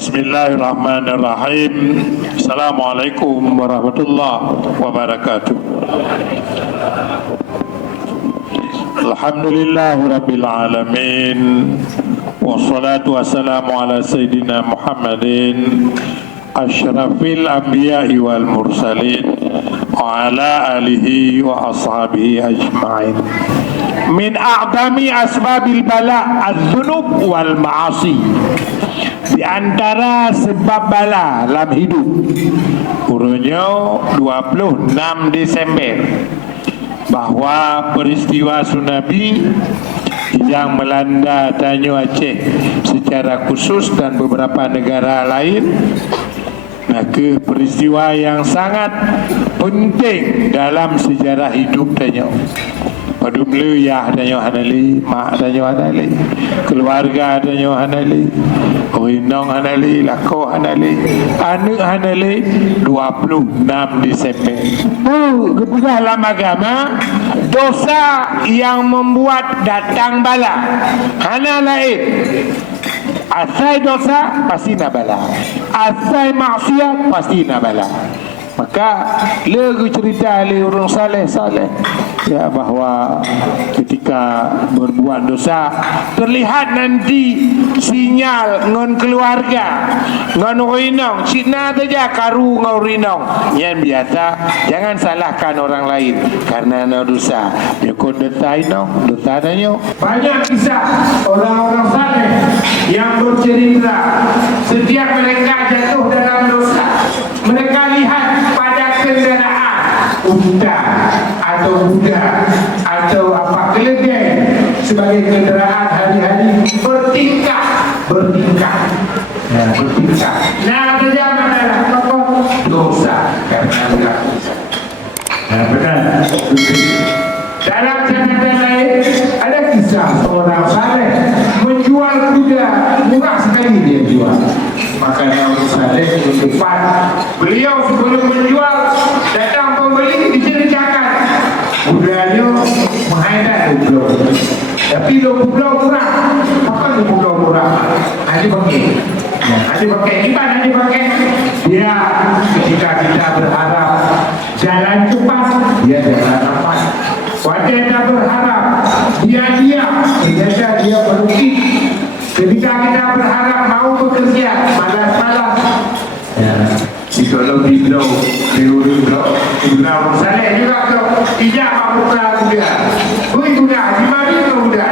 Bismillahirrahmanirrahim. Assalamualaikum warahmatullahi wabarakatuh. Alhamdulillahirabbil alamin. Wassalatu wassalamu ala sayyidina Muhammadin asyrafil anbiya'i wal mursalin wa ala alihi wa ashabihi ajma'in. Min a'dami asbabil bala az-dzunub wal ma'asi. Di antara sebab bala dalam hidup, urutnya 26 Desember, bahawa peristiwa tsunami yang melanda Tanjung Aceh secara khusus dan beberapa negara lain, maka peristiwa yang sangat penting dalam sejarah hidup Tanjung. Padu beliau ya Tanjung Hanali, mak Tanjung Hanali, keluarga Tanjung Hanali, Rinong Hanali, Lako Hanali, anak Hanali, 26 Desember. Dalam agama, dosa yang membuat datang bala hana lain. Asai dosa pasti nak bala, asai maksiat pasti nak bala. Maka lagu cerita oleh orang saleh ya, bahawa ketika berbuat dosa terlihat nanti sinyal ngon keluarga, ngon rinong, cina saja karu ngon rinong. Yang biasa jangan salahkan orang lain karena dosa. Dia kau dosa inong, dosa danyo. Banyak kisah orang-orang saleh yang bercerita setiap mereka jatuh dalam dosa, mereka lihat pada kenderaan unta atau kuda atau apa, keledai sebagai kenderaan hari-hari bertingkah. Nah, berjalan dalam dosa karena berlaku. Nah, benar. Dalam catatan lain ada kisah seorang saleh menjual kuda murah sekali, dia jual. Makanya orang saleh di depan beliau sebelum menjual datang pembeli diceritakan kudanya menghadap 20, tapi 20 murah. Apa 20 murah? Ada pakai gimana dipakai? Dia ketika kita berharap jalan cepat, dia jalan lambat. Waktu kita berharap dia berhenti. Ketika kita berharap mau bekerja, malas-malas. Ya, kalau di orang saleh juga tidak mampu kuda. Kuda, di mana kuda?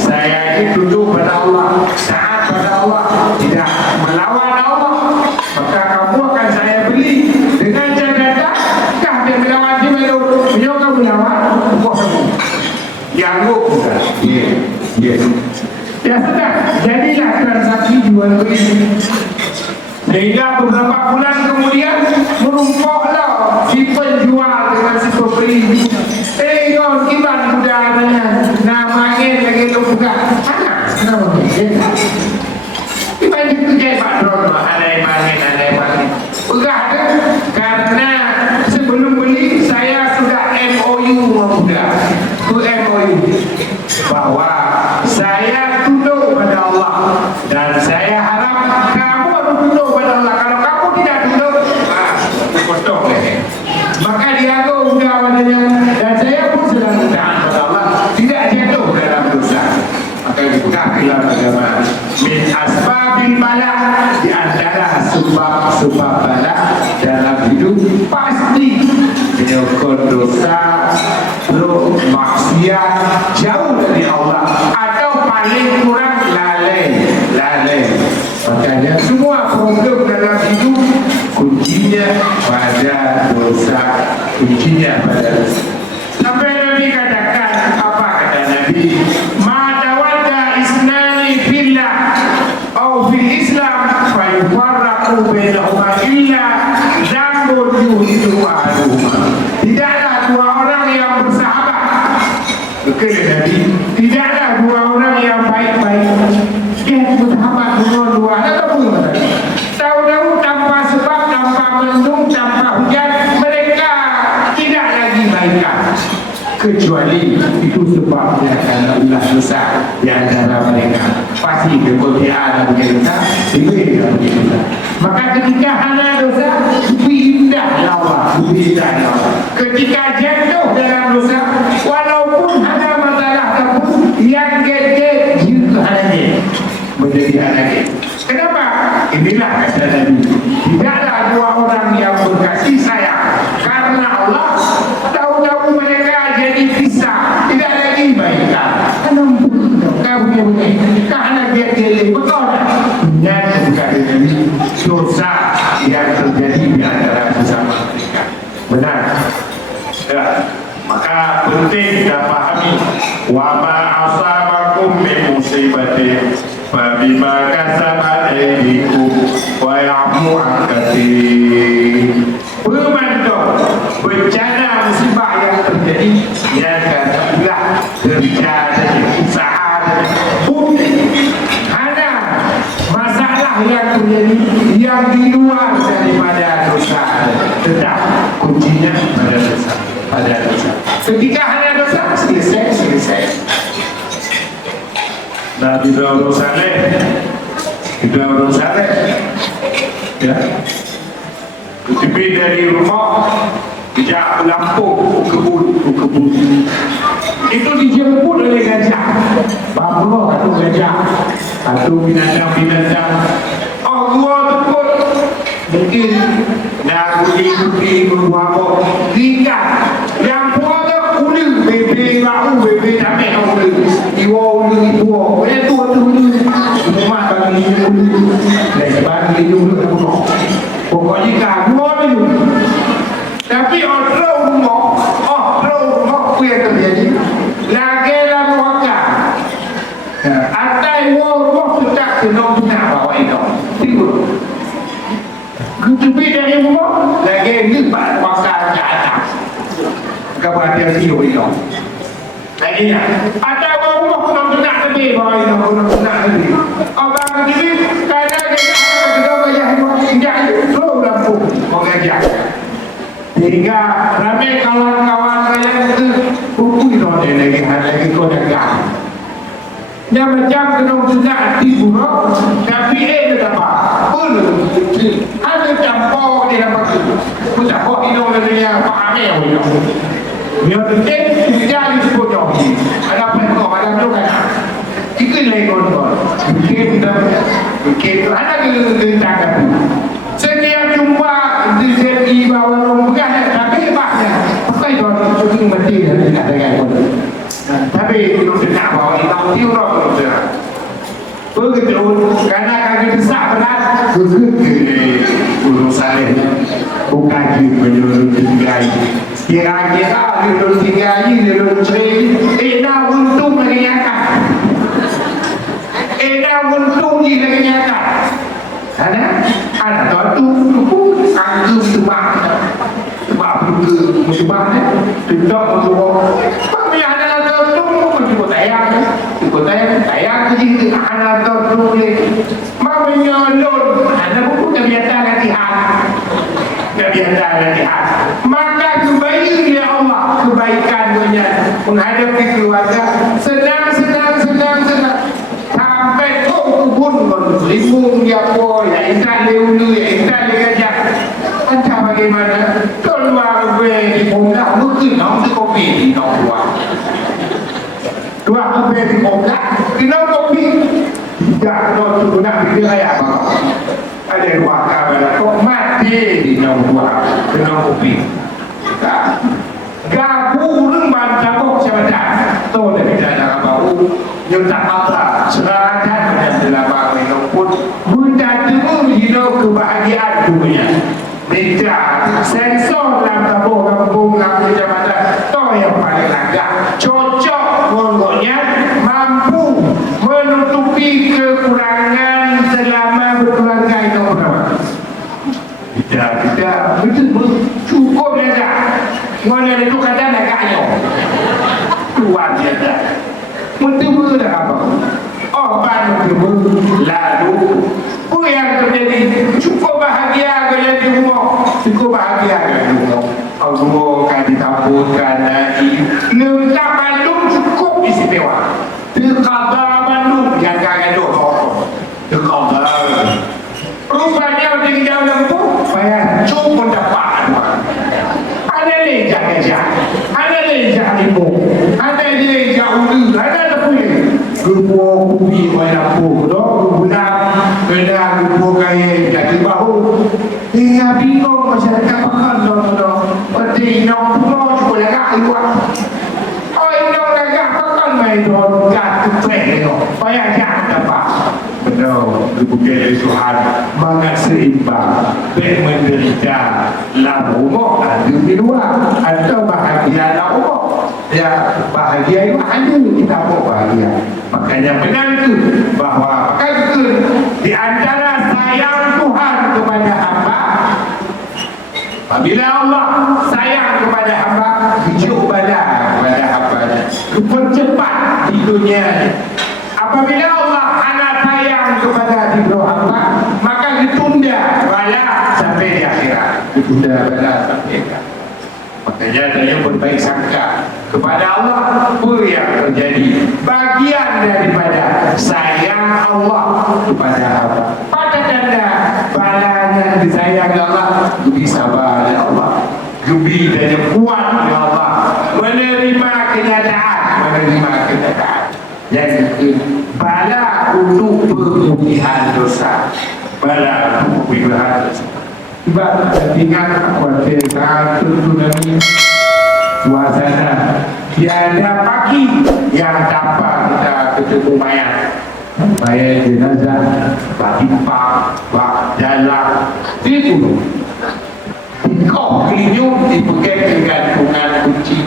Saya ini tunduk pada Allah, taat pada Allah, tidak melawan Allah. Maka kamu akan saya beli dengan catatan kah dia melawan dia menyokong melawan yang kuda. Ya sudah, jadilah transaksi jual beli. Sehingga beberapa bulan kemudian merumpoklah si penjual dengan si pembeli. Kawan gimana kuda katanya? Namanya lagi tu buka. Kenapa? Gimana itu jadi Pak Drono? Aneh mangin. Buka kan? Karena sebelum beli saya sudah MOU muda. Itu MOU bahwa saya tunduk pada Allah dan saya harap kamu harus tunduk pada Allah. Kalau kamu tidak tunduk, potong deh. Maka dia udah wadahnya dan saya pun sedang taat pada Allah, tidak jatuh dalam dosa. Maka dibuka dalam agama. Min asbabil bala, di antara sebab-sebab bala dalam hidup pasti menyokong dosa, maksiat, jauh dari Allah, atau paling kurang lalai. Makanya semua problem dalam hidup kuncinya pada dosa, sampai Nabi katakan, apa kata Nabi? Ma tawadda isnani fillah au fil Islam fa yufarraqu bainahuma illa dzambun yuhidu ahaduhuma. Tidaklah dua orang yang bersahabat, kata Nabi, tidaklah dua orang yang baik-baik bersahabat dengan dua ataupun tahu-tahu tanpa sebab, tanpa mendung, tanpa hujan, mereka tidak lagi baikan. kecuali itu sebabnya karena ulah dosa di antara mereka. Pasti kemudian mereka lebih dari dosa. Maka ketika hana dosa, lebih indah Allah, lebih indah Allah. Ketika jatuh dalam dosa, walaupun hana masalah pun yang gede itu hanya menjadi anak. Kenapa? Inilah kata Nabi. Tidaklah dua orang yang berkasih sayang karena Allah tahu-tahu mereka jadi pisah, tidak lagi baikan. Kenapa kau punya begini? Karena dia jadi betul. Dan kata Nabi, dosa yang terjadi di antara sesama mereka. Benar. Ya. Maka penting kita pahami wa ma asabakum min musibatin fa bima kasabat aydikum wa ya'fu 'an katsir. Bencana musibah yang terjadi yang karena kerja dan usaha dan bukti hanya masalah yang terjadi yang di luar daripada dosa, tetap kuncinya pada dosa. Pada dosa. Ketika hanya dosa, selesai. Nabi Daud Saleh, ya, tiba dari rumah, dia Lampung ke kebun. Itu dijemput oleh gajah. Bapak atau gajah, atau binatang. Allah tersebut mungkin nak budi berbuat tinggal yang buat ulu bebe bau bebe sampai ulu iwo boleh tu rumah bagi ulu bagi ulu pokoknya kamu dulu tapi rumah apa yang terjadi lagi lalu wakar atai rumah tetap senang bawa itu tidur kutubi dari rumah lagi lipat wakar ke atas kepada dia itu lagi ada rumah pun nak lebih bawa itu nak lebih abang ini kadang kita bayar tidak itu lampu mengajak sehingga ramai kawan-kawan saya itu buku itu lagi kau dagang dia macam kena sudah tiburuk tapi apa ada campur di dalam itu campur hidung dengan pahami yang dia penting dia disebut jogi ada apa ada tu kan ikut lagi kontrol mungkin ada kita setiap jumpa di bawah rumah tapi hebatnya pakai itu mati tidak ada yang tapi belum dengar bahawa kita tiurah belum dengar begitu karena kami besar benar Guru Saleh bukan menyuruh tinggai kira-kira menyuruh tinggai menyuruh ceri nak untung lagi nyata untung lagi nyata ada tu anggur sebab musibahnya tidak untuk kami ada tayang jadi anak tertulis mau menyolong anak buku kebiasaan latihan maka kebaikan ya Allah kebaikan menghadapi keluarga senang sampai kebun limbung ya po ya intan leulu ya intan legajak entah bagaimana keluar di pondok mungkin nak kopi di Nongwa dua kopi di pondok di kopi tidak nak nak dia kayak apa ada dua kabar kok mati di Nongwa di kopi gabu rumah cabok siapa tahu dari dalam bau yang tak apa sekarang dan dalam minum pun bunda temu hidup kebahagiaan dunia meja sensor dalam tabung kampung kecamatan toh yang paling agak cocok pokoknya mampu menutupi kekurangan selama berkeluarga itu berapa tidak cukup saja mana itu kadang agaknya luar biasa untuk dah apa lalu apa yang terjadi cukup bahagia kalau di rumah Allah akan ditampurkan jadi Ngerta Bandung cukup istimewa. Dekada Bandung yang gaduh kau. Dekada. Rupanya di dalam tu bayar cukup dapat. Ada leja leja, ada leja limu, ada leja ulu, ada punya. Grupo kubi mana pun, guna benda grupo kaya jadi bahu. Ia bingung masyarakat makan dong. Peti nong pulau cukup lagak luar. Oh nong lagak makan main dong kat tren dong. Bayar jangan dapat. Benar, bukan Tuhan mangat seimbang, baik menderita dalam umur ada di luar atau bahagia dalam umur. Ya bahagia itu hanya kita mau bahagia. Makanya benar itu bahawa di antara sayang Tuhan kepada hamba, apabila Allah sayang kepada hamba, hidup bala kepada hamba, dipercepat di dunia. Apabila Allah anak sayang kepada hamba, maka ditunda bala sampai di akhirat. Ditunda bala sampai di akhirat. Makanya ada yang berbaik sangka kepada Allah, apa yang terjadi bagian daripada sayang Allah kepada hamba. Pada tanda balanya disayangi Allah, lebih sabar ya Allah, lebih dan kuat ya Allah, menerima kenyataan yang itu bala untuk pemulihan dosa, bala untuk pemulihan dosa. Sebab ingat khawatir tsunami suasana tiada pagi yang dapat kita ketemu mayat jenazah batimpak jalan itu kau kelinyum dipegang dengan gantungan kunci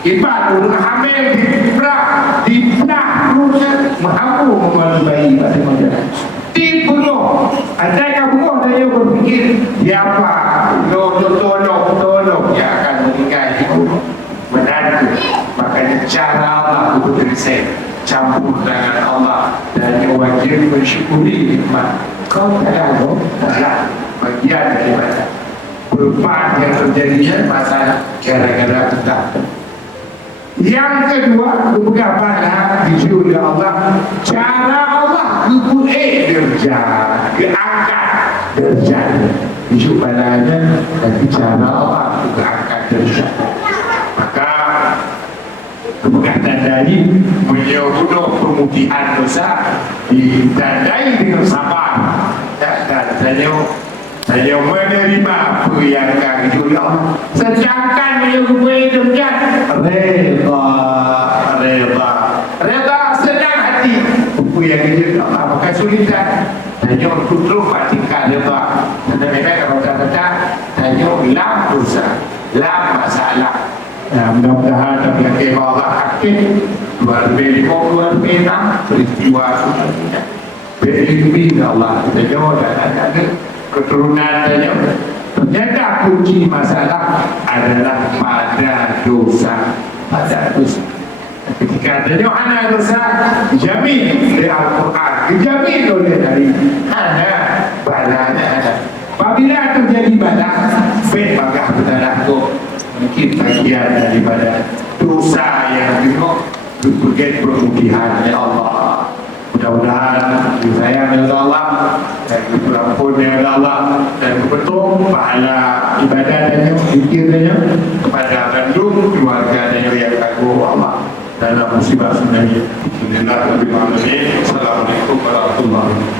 Ibat udah hamil di belah mampu melalui pada majalah di bunuh. Ada yang bunuh dan yang berfikir ya apa tolong yang akan meninggal di bunuh menantu. Makanya cara Allah untuk bersih campur dengan Allah dan yang wajib mensyukuri nikmat. Kau tak tahu adalah bagian daripada perubahan yang terjadinya masalah gara-gara kita. Yang kedua, kebegapanlah dijul oleh Allah, cara Allah keangkat derajat dijul padanya, tapi cara Allah keangkat derajat. Maka kebegatan dari menyuruh pemutihan dosa ditandai dengan sabar dan saya menerima apa yang akan dijul Allah. Sedangkan menyuruh derajat reda senang hati apa yang dijul Allah. Maka sulitan hanya untuk terus pastikan reda. Dan mereka kalau kata hanya lam dosa, lam masalah. Mudah-mudahan dapat Allah hakim 2005 peristiwa sebenarnya beri Allah kita jawab dan ada keturunan saja. Ternyata kunci masalah adalah pada dosa. Ketika ada anak dosa, dijamin oleh Al-Quran, dijamin oleh dari ada balanya ada. Apabila terjadi bala, baik maka benar itu mungkin bagian daripada dosa yang berbagai permudihan ya Allah. Mudah-mudahan disayang oleh Allah dan diperampuni oleh Allah dan betul pahala ibadahnya, zikirnya kepada Bandung, keluarganya yang kagum Allah dalam musibah tsunami. Alhamdulillah, Assalamualaikum warahmatullahi wabarakatuh.